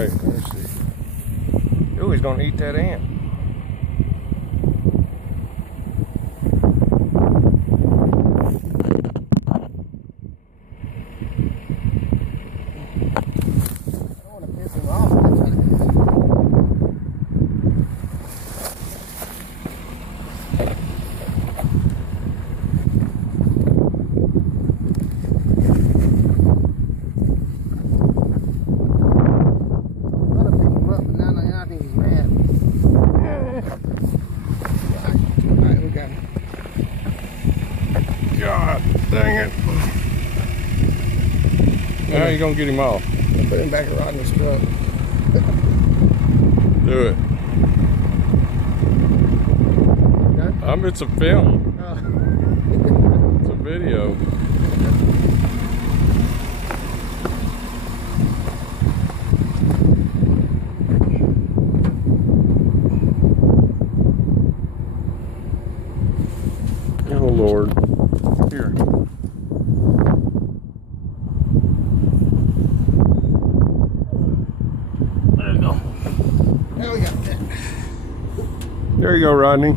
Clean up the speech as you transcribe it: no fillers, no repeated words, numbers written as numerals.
Hey, let's see. Oh, he's gonna eat that ant. God dang it. Now you're gonna get him off. Put him back around his truck. Do it. Okay. It's a film. It's a video. Oh Lord. Here. There we go. There we got that. There you go, Rodney.